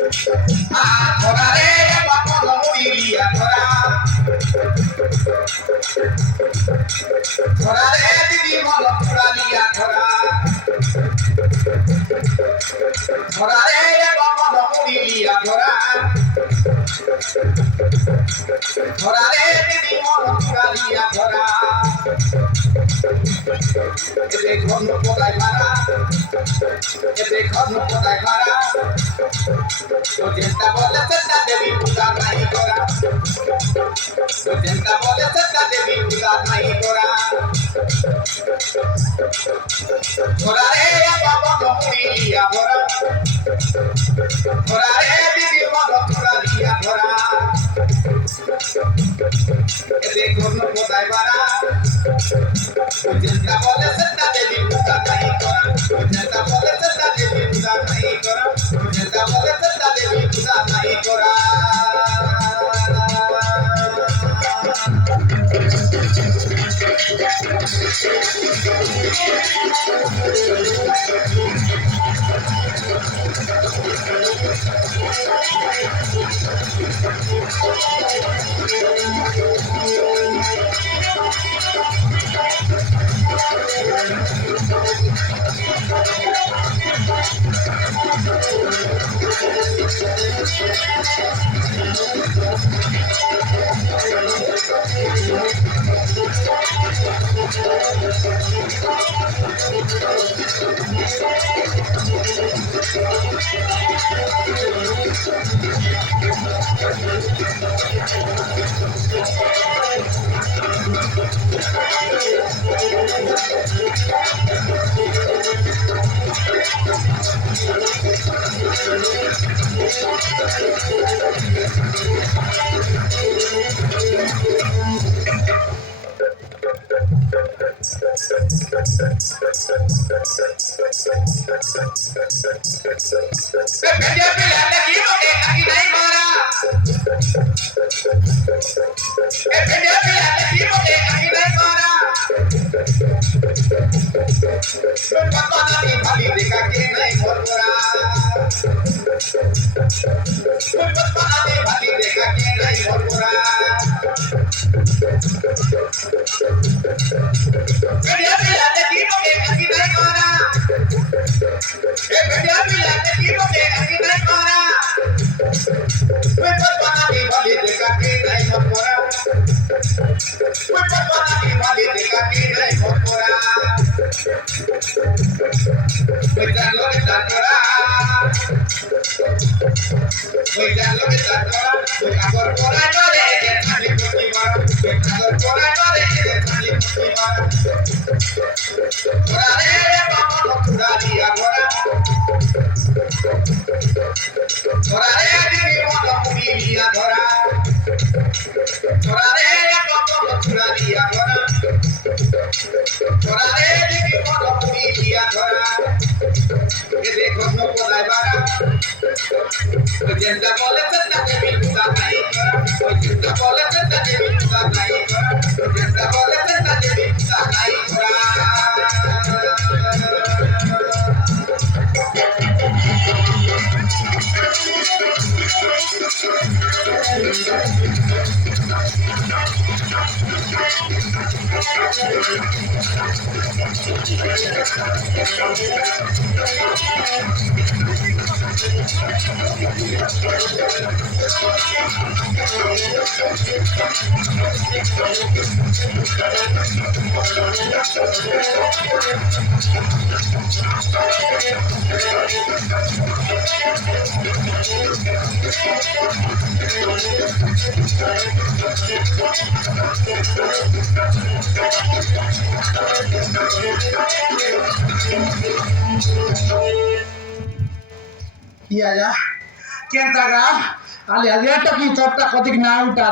ধরা রে বাপন মুড়িয়া ধরা ধরা রে দিদি মন পুরালিয়া ধরা ধরা রে বাপন মুড়িয়া ধরা ধরা রে দিদি মন পুরালিয়া ধরা এতে ঘন পদায় মারা এতে ঘন পদায় মারা তো চিন্তা বলে সত্তা দেবী পূজা নাই করা তো চিন্তা বলে সত্তা দেবী পূজা নাই করা ধরা রে বাবা মুড়িয়া ধরা ধরা রে দিদি মন পুরালিয়া ধরা এতে ঘন পদায় মারা চিন্তা বলে সত্তা দেবী পূজা নাই করা চিন্তা বলে সত্তা দেবী পূজা নাই করা চিন্তা বলে সত্তা দেবী পূজা নাই করা Jinta bole setta devi pooja nahi kora, jinta bole setta devi pooja nahi kora, jinta bole setta devi pooja nahi kora. Iya ya, kita kan, alih-alih itu kita kodik nauta.